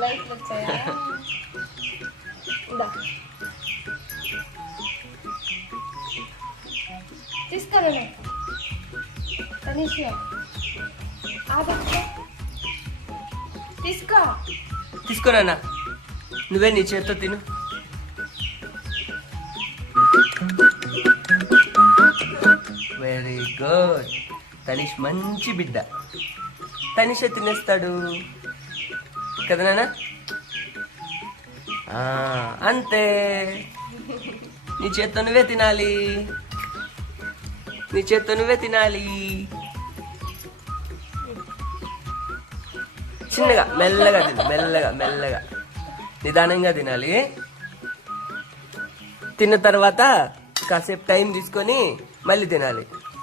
లైట్లు వచ్చాయా? తీసుకోరా తనీష్, తీసుకో. తీసుకోరానా, నువ్వే నీ చేత్తో తిను. Very good. తనీష్ మంచి బిడ్డ. తనీషే తినేస్తాడు కదా నాన్న? అంతే, నీ చేత్తో నువ్వే తినాలి, నీ చేత్తో నువ్వే తినాలి. చిన్నగా మెల్లగా తిను, మెల్లగా మెల్లగా నిదానంగా తినాలి. తిన్న తర్వాత కాసేపు టైం తీసుకొని మళ్ళీ తినాలి.